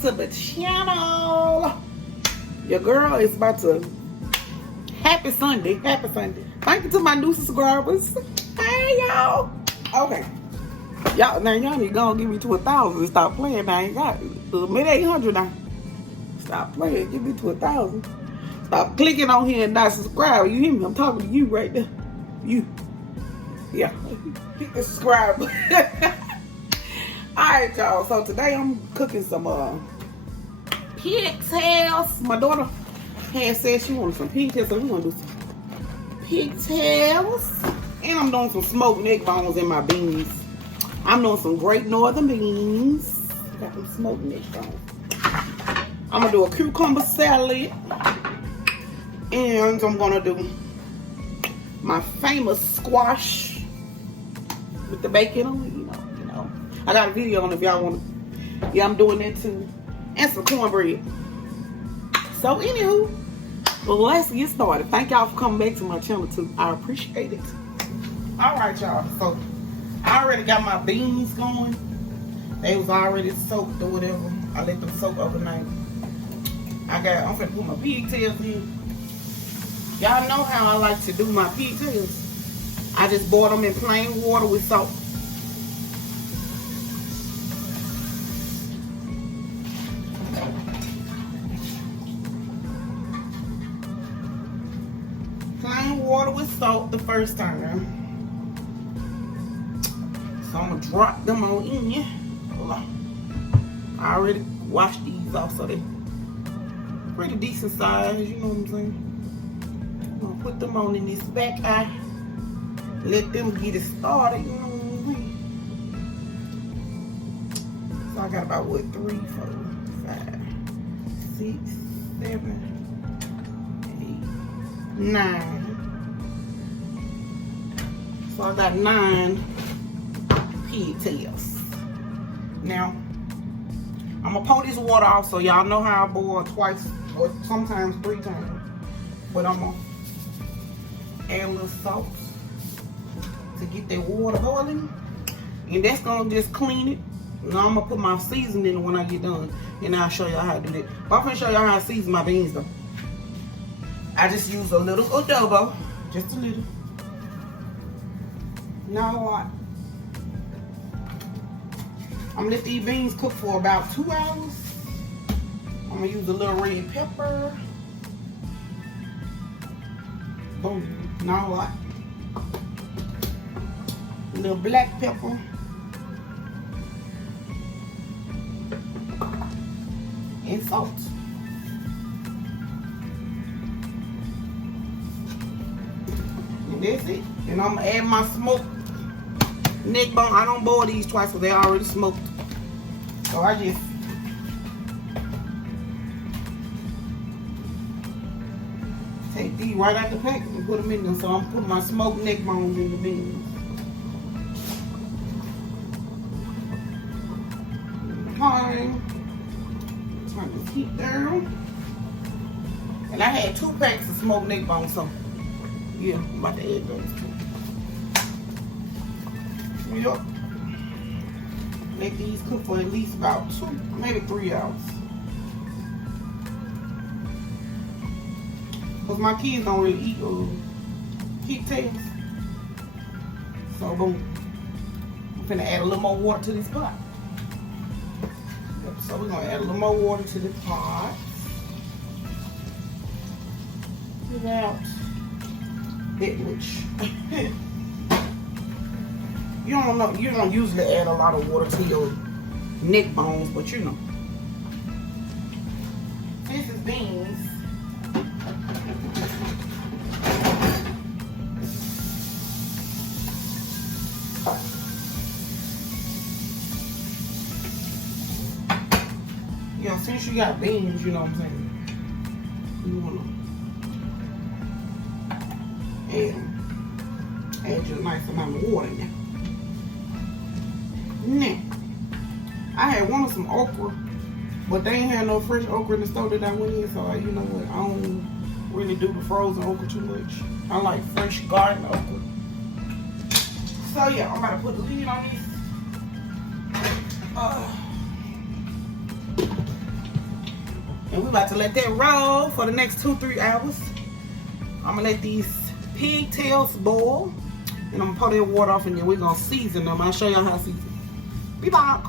back to the channel. Your girl is about to... Happy Sunday. Happy Sunday. Thank you to my new subscribers. Hey, y'all. Okay. Y'all need to go and give me to 1,000 and stop playing. Now, you got mid-800 now. Stop playing. Give me to 1,000. Stop clicking on here and not subscribe. You hear me? I'm talking to you right there. You. Yeah. Hit the subscribe. Alright, y'all. So today I'm cooking some pigtails. My daughter had said she wanted some pigtails, so we're gonna do some pigtails. And I'm doing some smoked neck bones in my beans. I'm doing some Great Northern beans. Got some smoked neck bones. I'm gonna do a cucumber salad. And I'm gonna do my famous squash with the bacon on it, you know. I got a video on it if y'all want to. Yeah, I'm doing that too. And some cornbread. So anywho, well, let's get started. Thank y'all for coming back to my channel too. I appreciate it. Alright, y'all. So I already got my beans going. They was already soaked or whatever. I let them soak overnight. I'm gonna put my pigtails in. Y'all know how I like to do my pigtails. I just boil them in plain water with salt. Plain water with salt the first time. So I'm gonna drop them on in. I already washed these off, so they pretty decent size, you know what I'm saying? I'm gonna put them on in this back eye. Let them get it started, you know what I mean? So I got about what, 3, 4, 5, 6, 7, 8, 9. So I got 9 pigtails. Now, I'm gonna pour this water off so y'all know how I boil twice or sometimes 3 times. But I'm gonna add a little salt to get that water boiling. And that's gonna just clean it. Now I'm gonna put my seasoning in when I get done. And I'll show y'all how to do that. But I'm gonna show y'all how to season my beans though. I just use a little adobo. Just a little. Not a lot. I'm gonna let these beans cook for about 2 hours. I'm gonna use a little red pepper. Boom. Not a lot. A little black pepper. And salt. And that's it. And I'm gonna add my smoked neck bone. I don't boil these twice because they're already smoked. So I just take these right out the pack and put them in there. So I'm putting my smoked neck bones in the beans. Okay. Turn this heat down. And I had 2 packs of smoked neck bones, so yeah, I'm about to add those too. Yep. Let these cook for at least about 2, maybe 3 hours. Because my kids don't really eat pigtails. So boom. I'm finna add a little more water to this pot. Yep, so we're gonna add a little more water to the pot. Without that much. You don't usually add a lot of water to your neck bones, but you know. This is beans. Yeah, since you got beans, you know what I'm saying, you wanna add your nice amount of water in there. Now, I had wanted some okra, but they ain't had no fresh okra in the store that I went in, so you know what, I don't really do the frozen okra too much. I like fresh garden okra. So yeah, I'm about to put the lid on this And we're about to let that roll for the next 2-3 hours. I'm gonna let these pigtails boil. And I'm gonna pour that water off and then we're gonna season them. I'll show y'all how to season. Be back.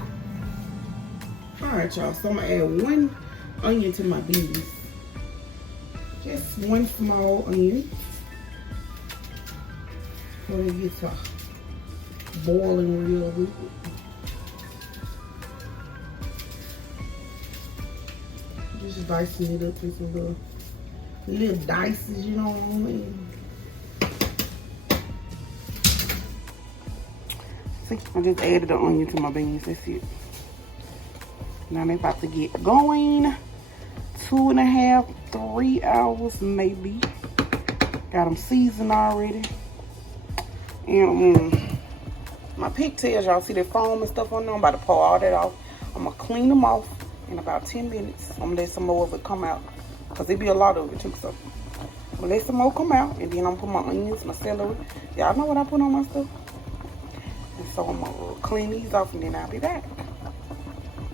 Alright, y'all. So I'm gonna add 1 onion to my beans. Just 1 small onion. So it gets boiling real good. Just dicing it up into little dices, you know what I mean? See, I just added the onion to my beans. That's it. Now they're about to get going. 2.5, 3 hours maybe. Got them seasoned already. And my pigtails, y'all see the foam and stuff on them. I'm about to pour all that off. I'm gonna clean them off in about 10 minutes. I'm gonna let some more of it come out. Cause it be a lot of it too, so. I'm gonna let some more come out. And then I'm gonna put my onions, my celery. Y'all know what I put on my stuff? And so I'm gonna clean these off and then I'll be back.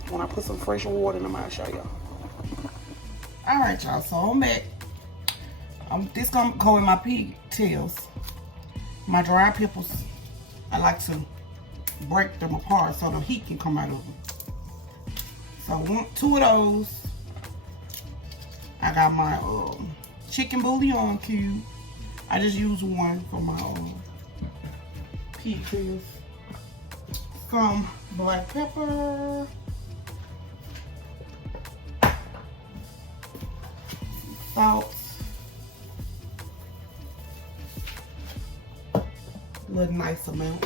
When I put some fresh water in them, I'll show y'all. Alright, y'all, so I'm back. This gonna go in my pigtails. My dry peppers, I like to break them apart so the heat can come out of them. So I want 2 of those. I got my chicken bouillon cube. I just use 1 for my pigtails. Some black pepper. Salt. Little nice amount.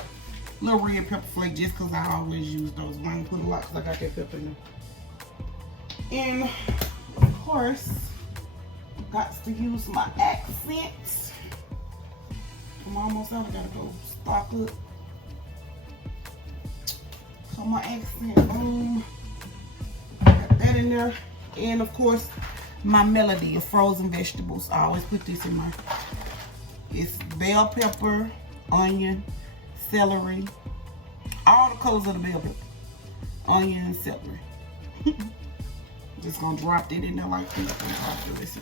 Little red pepper flake just because I always use those. I don't put a lot because I got that pepper in there. And of course, got to use my accents. I'm almost out. I gotta go stock up. So my accent, boom. Got that in there. And of course, my melody of frozen vegetables. I always put this in my. It's bell pepper, onion, celery, all the colors of the bell pepper, onion and celery. Just gonna drop that in there like this.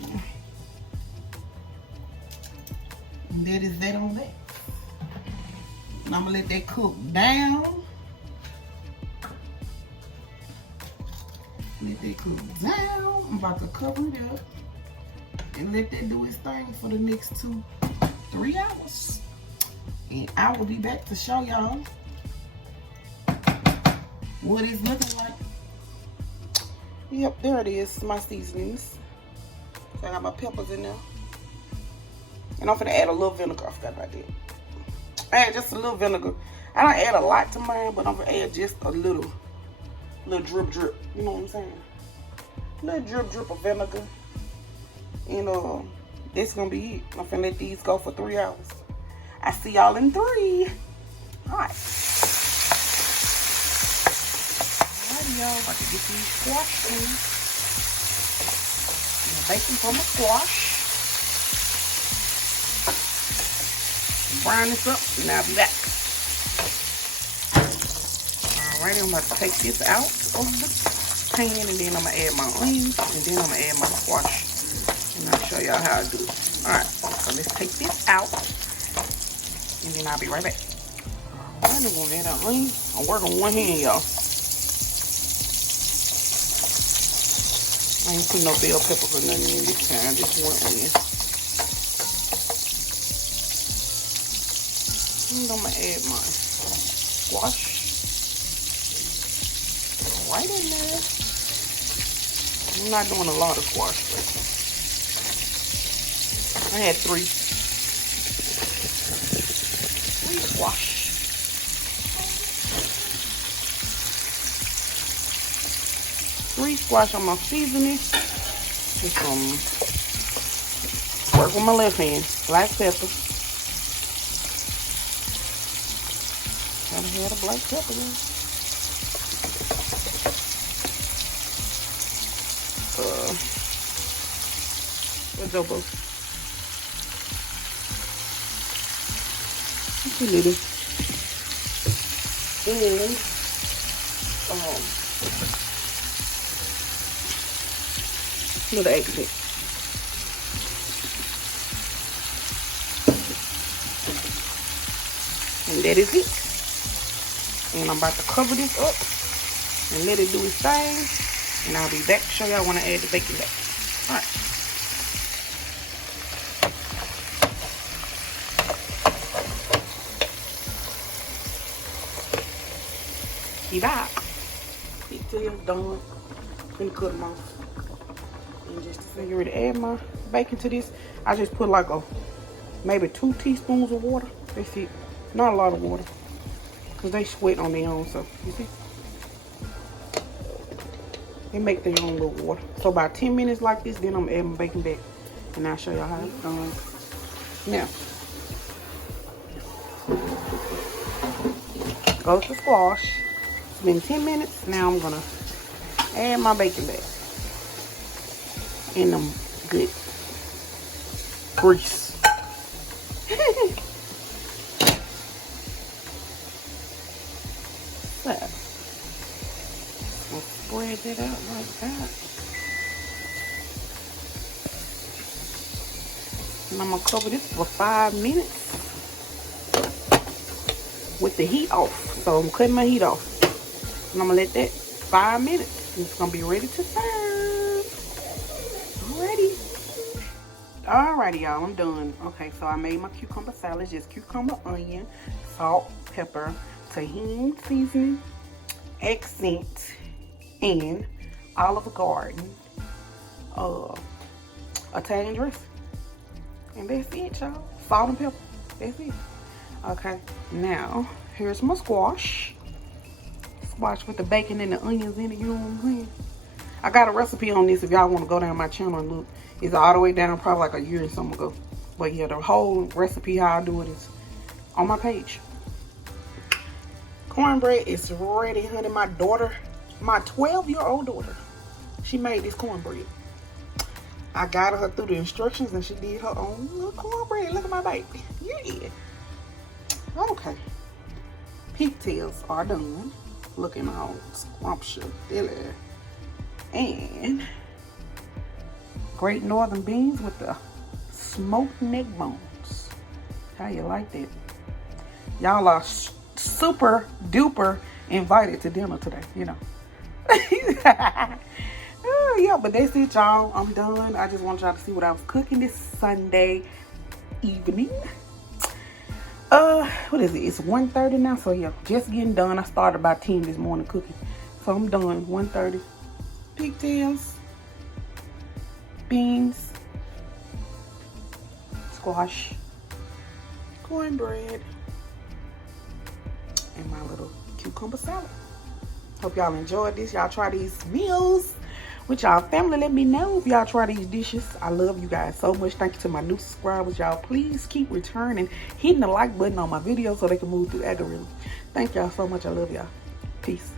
And that is that on that. And I'm gonna let that cook down. Let that cook down. I'm about to cover it up and let that do its thing for the next 2-3 hours. And I will be back to show y'all what it's looking like. Yep, there it is, my seasonings. So I got my peppers in there. And I'm gonna add a little vinegar. I forgot about that. I add just a little vinegar. I don't add a lot to mine, but I'm gonna add just a little drip drip. You know what I'm saying? Little drip drip of vinegar. And that's gonna be it. I'm gonna let these go for 3 hours. I see y'all in 3. All right. Alrighty, y'all. About to get these squash in. I'm baking for my squash. Brown this up, and I'll be back. Alrighty, I'm about to take this out of the pan, and then I'm gonna add my onions, and then I'm gonna add my squash. And I'll show y'all how I do it. Alright, so let's take this out. And then I'll be right back. I'm gonna add an onion. I'm working with 1 hand, y'all. I ain't putting no bell peppers or nothing in this time. Just 1 onion. And I'm gonna add my squash right in there. I'm not doing a lot of squash, but I had 3. Squash. Three squash on my seasoning. Just work with my left hand. Black pepper. Gotta have a black pepper there. Adobo. Just a little. And Little extra. And that is it. And I'm about to cover this up and let it do its thing. And I'll be back to show y'all when I add the bacon back. Alright. Be back. Pigtails done. Gonna cut them off. And just to figure ready to add my bacon to this, I just put like maybe 2 teaspoons of water. That's it. Not a lot of water. Because they sweat on their own, so you see? They make their own little water. So about 10 minutes like this, then I'm adding my bacon back. And I'll show y'all how it's done. Now, goes the squash. It's been 10 minutes. Now I'm gonna add my bacon back. In them good grease. So, we'll spread it out like that. And I'm gonna cover this for 5 minutes with the heat off. So I'm cutting my heat off. And I'm gonna let that 5 minutes. And it's gonna be ready to serve. Alrighty, y'all, I'm done. Okay, so I made my cucumber salad. Just cucumber, onion, salt, pepper, tahini seasoning, accent, and Olive Garden Italian dressing. And that's it, y'all. Salt and pepper. That's it. Okay, now here's my squash. Squash with the bacon and the onions in it, you know what I'm saying? I got a recipe on this if y'all want to go down my channel and look. It's all the way down, probably like a year and something ago. But yeah, the whole recipe, how I do it, is on my page. Cornbread is ready, honey. My daughter, my 12-year-old daughter, she made this cornbread. I guided her through the instructions and she did her own little cornbread. Look at my baby. Yeah. Okay. Pigtails are done. Looking all scrumptious. And Great Northern beans with the smoked neck bones. How you like that? Y'all are super duper invited to dinner today, you know. Oh, yeah, but that's it, y'all. I'm done. I just want y'all to see what I was cooking this Sunday evening. What is it? It's 1:30 now, so yeah, just getting done. I started about 10 this morning cooking, so I'm done. 1:30. Pigtails, beans, squash, cornbread, and my little cucumber salad. Hope y'all enjoyed this. Y'all try these meals with y'all family. Let me know if y'all try these dishes. I love you guys so much. Thank you to my new subscribers. Y'all please keep returning, hitting the like button on my videos so they can move through algorithm. Thank y'all so much. I love y'all. Peace.